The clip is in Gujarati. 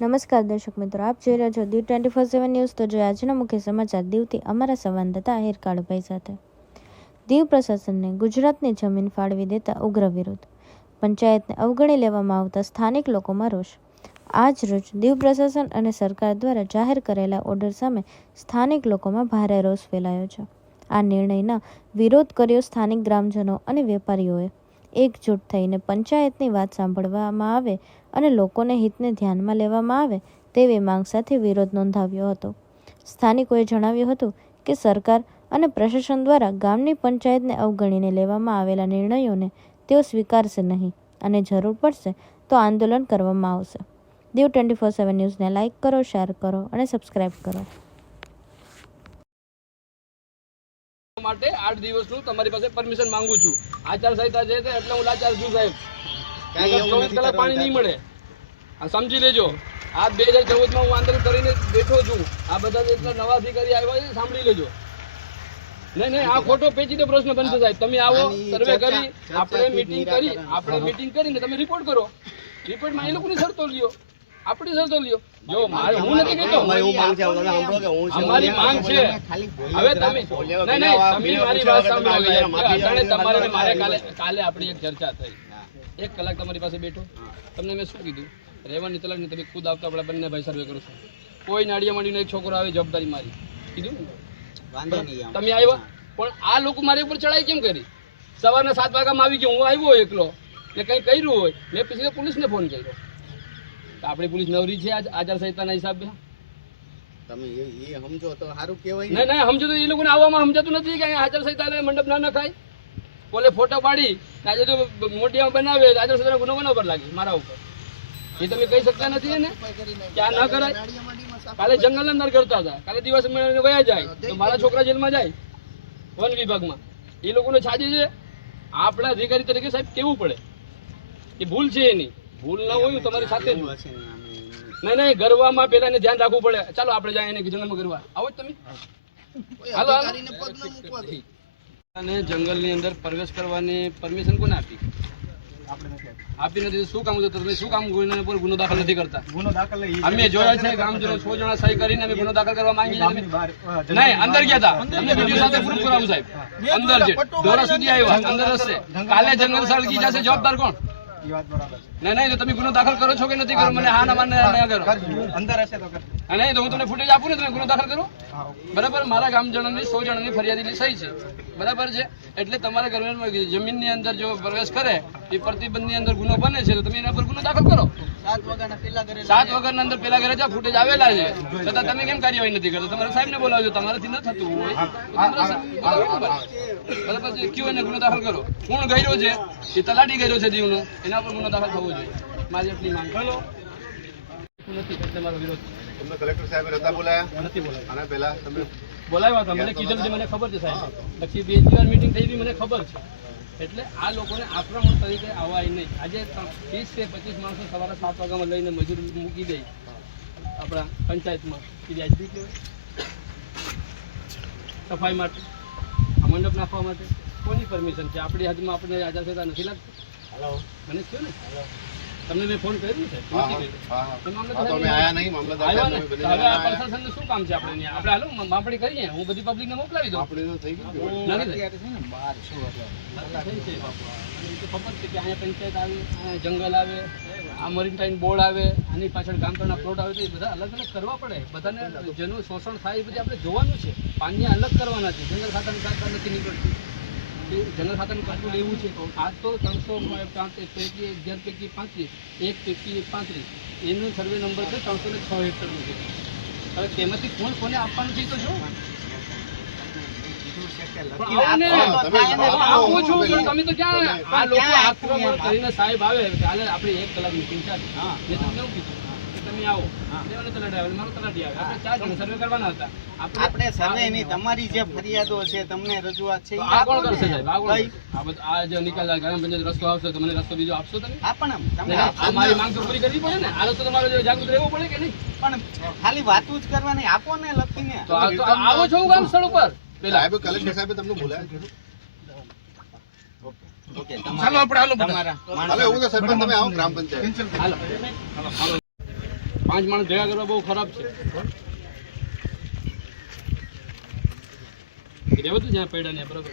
નમસ્કાર દર્શક મિત્રો, આપ જોઈ રહ્યા છો દીવ 24/7 ન્યૂઝ। તો જોઈએ આજના મુખ્ય સમાચાર દીવથી અમારા સંવાદદાતા આહિર કાળુભાઈ સાથે। દીવ પ્રશાસનને ગુજરાતની જમીન ફાળવી દેતા ઉગ્ર વિરોધ, પંચાયતને અવગણી લેવામાં આવતા સ્થાનિક લોકોમાં રોષ। આજ રોજ દીવ પ્રશાસન અને સરકાર દ્વારા જાહેર કરેલા ઓર્ડર સામે સ્થાનિક લોકોમાં ભારે રોષ ફેલાયો છે। આ નિર્ણયનો વિરોધ કર્યો સ્થાનિક ગ્રામજનો અને વેપારીઓએ એકજૂટ થઈને પંચાયતની વાત સાંભળવામાં આવે અને લોકોને હિતને ધ્યાનમાં લેવામાં આવે તેવી માંગ સાથે વિરોધ નોંધાવ્યો હતો। સ્થાનિકોએ જણાવ્યું હતું કે સરકાર અને પ્રશાસન દ્વારા ગામની પંચાયતને અવગણીને લેવામાં આવેલા નિર્ણયોને તેઓ સ્વીકારશે નહીં અને જરૂર પડશે તો આંદોલન કરવામાં આવશે। દીવ 24/7 ન્યૂઝને લાઇક કરો, શેર કરો અને સબસ્ક્રાઇબ કરો। માટે 8 દિવસનું તમારી પાસે પરમિશન માંગુ છું। આચારસંહિતા છે એટલે હું લાચાર છું સાહેબ। 24 કલાક પાણી નહીં મળે, આ સમજી લેજો। આ 2014 માં હું આંદોલન કરીને બેઠો છું। આ બધા એટલા નવા અધિકારી આવ્યા છે, સાંભળી લેજો। નહીં આ ખોટો પેચીદો પ્રશ્ન બનશે સાહેબ। તમે આવો, સર્વે કરી, આપણે મીટિંગ કરીને તમે રિપોર્ટ કરો। રિપોર્ટમાં એ લોકોની શરતો લ્યો, આપણી શરતો લ્યો। જો હું નથી કહેતો અમારી માંગ છે। હવે તમે તમે મારી વાત સાંભળો। તમારે મારે કાલે આપણી એક ચર્ચા થઈ, 1 કલાક તમારી પાસે બેઠો, તમને મેં શું કીધું? રહેવાની તલાક તમે ખુદ આવતા આપણે બંને ભાઈ સર્વે કરો છો। કોઈ નાડિયા માંડીને એક છોકરો આવે, જવાબદારી મારી કીધું તમે આવ્યા, પણ આ લોકો મારી ઉપર ચડાઈ કેમ કરી? સવારના 7 વાગ્યામાં આવી ગયો, હું આવ્યો એકલો ને કંઈ કર્યું હોય, મેં પછી પોલીસને ફોન કર્યો। આપણી પોલીસ નવરી છે આચારસંહિતાના હિસાબે। તમે એ સમજો તો સારું કહેવાય। નહીં સમજો તો એ લોકોને આવવામાં સમજાતું નથી કે આચારસંહિતા મંડપ ના નખાય। કોલે ફોટો પાડી આજે તો મોટિયામાં બનાવે, આચારસંહિતાનો ગુનો કોના ઉપર લાગે? મારા ઉપર। એ તમે કહી શકતા નથી ને કે આ ના કરાય। કાલે જંગલ અંદર કરતા હતા, કાલે દિવસ વયા જાય તો મારા છોકરા જેલમાં જાય વન વિભાગમાં। એ લોકોને છાજે છે। આપણા અધિકારી તરીકે સાહેબ કેવું પડે એ ભૂલ છે, એની ભૂલ ના હોય તમારી સાથે નહીં ગરવામાં પેલા એને ધ્યાન રાખવું પડે। ચાલો આપણે જાય એને જંગલમાં ગરવા આવો જ તમે, હાલો અને જંગલની અંદર પ્રવેશ કરવાની પરમિશન કોને આપી? આપી નથી। શું કામ હતું? તમે શું કામ ગુનો દાખલ નથી કરતા? અમે જોયા છે ગામજનો 100 જણા સહી કરીને અમે ગુનો દાખલ કરવા માંગીએ છીએ। નહીં અંદર ગયા હતા, તમને વિડીયો સાથે પ્રૂફ કરાવું સાહેબ। અંદર છે, ઢોરા સુધી આવ્યા, અંદર હશે। કાલે જંગલ સળગી જશે, જવાબદાર કોણ? નહીં તમે ગુનો દાખલ કરો છો કે નથી કરો? મને હા ના માને ના કરો, અંદર હશે તો કરો। નહીં તો હું તમને ફૂટેજ આપું ને, તમે ગુનો દાખલ કરો બરાબર। મારા ગામજનોની 100 જણાની ફરિયાદની સહી છે બરાબર છે। એટલે તમારા ઘરમાં જમીનની અંદર જો પ્રવેશ કરે એ પ્રતિબંધની અંદર ગુનો બને છે તો તમે એના પર ગુનો દાખલ કરો। 7 વાગ્યાના અંદર પેલા ઘરે જાઓ, ફૂટેજ આવેલા છે, છતાં તમે કેમ કાર્યવાહી નથી કરતા? તમારા સાહેબને બોલાવજો, તમારાથી ન થતું હોય બરાબર છે, કયો એને ગુનો દાખલ કરો। કોણ ગયો છે? એ તલાટી ગયો છે દીવનો, એના પર ગુનો દાખલ થવો જોઈએ। મારી એટલી માંગ નથી, એટલે મારો વિરોધ। તમને કલેક્ટર સાહેબે નતા બોલાયા? નથી બોલાયા। અને પહેલા તમે બોલાવ્યા હતા, મને કીધું છે, મને ખબર છે સાહેબ। પછી 2 વાર મીટિંગ થઈ મને ખબર છે। એટલે આ લોકોને આક્રમણ તરીકે આવાય નહીં। આજે 30 કે 25 માણસો સવારે 7 વાગ્યામાં લઈને મજૂર મૂકી દે આપણા પંચાયતમાં, સફાઈ માટે, આ મંડપ નાખવા માટે કોની પરમિશન છે? આપણી હદમાં આપણે આચારસંહિતા નથી લાગતી? મને કહ્યું ને, તમને મેં ફોન કર્યો છે, હવે આ પ્રશાસનનું શું કામ છે? આપણે હાલો માપણી કરીએ, હું બધી પબ્લિકને મોકલાવી દઉં। ખબર છે કે અહીંયા પંચાયત આવે, અહીંયા જંગલ આવે, આ મરીનટાઈન બોર્ડ આવે, આની પાછળ ગામતળના પ્લોટ આવે, તો એ બધા અલગ અલગ કરવા પડે। બધાને જેનું શોષણ થાય એ બધી આપણે જોવાનું છે, પાણી અલગ કરવાના છે। જંગલ ખાતાની સરકાર નથી નીકળતી, જંગલ ખાતાનું કંટ્રોલ એવું છે। આ તો 311 પૈકી 35, 1 પૈકી 35 એનું સર્વે નંબર છે 306 હેક્ટરનું છે। હવે તેમાંથી કોને આપવાનું છે તો જો તમે તો ક્યાં આ લોકો આક્રમણ કરીને સાહેબ આવે કાલે આપણી 1 કલાક મીટિંગ ચાલે, મેં તમને એવું કીધું તમે આવો, મારો તલાટી આવે, આપણે 4 જણ સર્વે કરવાના હતા। આપણે સર્વે નહીં, તમારી જે ફરિયાદો છે, તમને રજૂઆત છે, આ કોણ કરશે સાહેબ? આ જે નિકાલ ગ્રામ પંચાયત રસ્તો આવશે તો મને રસ્તો બીજો આપશો તમે? મારી માંગ તો પૂરી કરવી પડે ને। આ રસ્તો તમારે જાગૃત રહેવું પડે કે નહીં? પણ ખાલી વાતું જ કરવાની, આપો ને લખીને। તો આવો છો ગામ સ્થળ ઉપર પેલા કલેક્ટર સાહેબે તમને બોલાયા? ચાલો આપણે હાલો તમારા હું તો સરપંચ, તમે આવો ગ્રામ પંચાયત, હાલો 5 માણસ ભેગા કરવા બહુ ખરાબ છે. રહેવું હતું જ્યાં પડ્યા ને બરાબર.